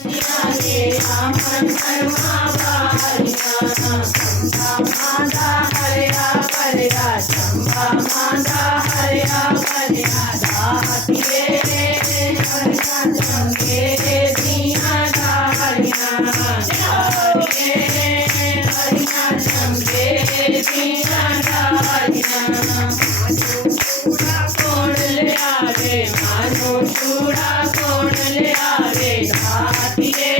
आमन कर्मा बारिया चंबा माता हरिया परिया चंबा माता हरिया परिया दातिए हरिया चंगे दिया हरिया दातिए हरिया चंगे दिया हरिया कौन ले आवे मानो चूड़ा कौन ले आवे दातिए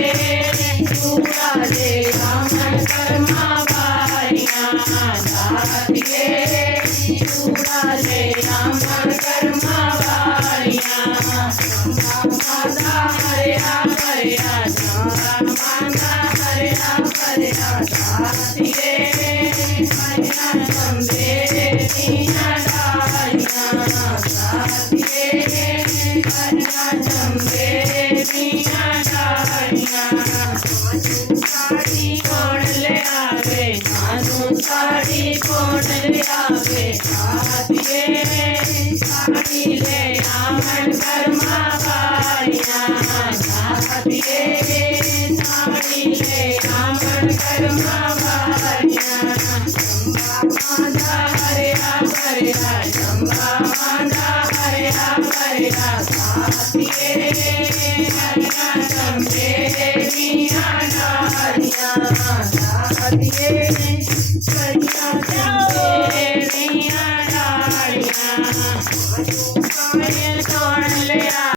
चूड़ा ले आमन कर्मा बारिया दातिए चूड़ा ले आमन कर्मा बारिया माता हरिया हरिया चंबा माता हरिया हरिया दातिए हरिया चंगे दिया हरिया दातिए हरिया चंगे दिया हरिया साड़ी कौन ले आवे मानो साड़ी कौन ले आवे दातिए साड़ी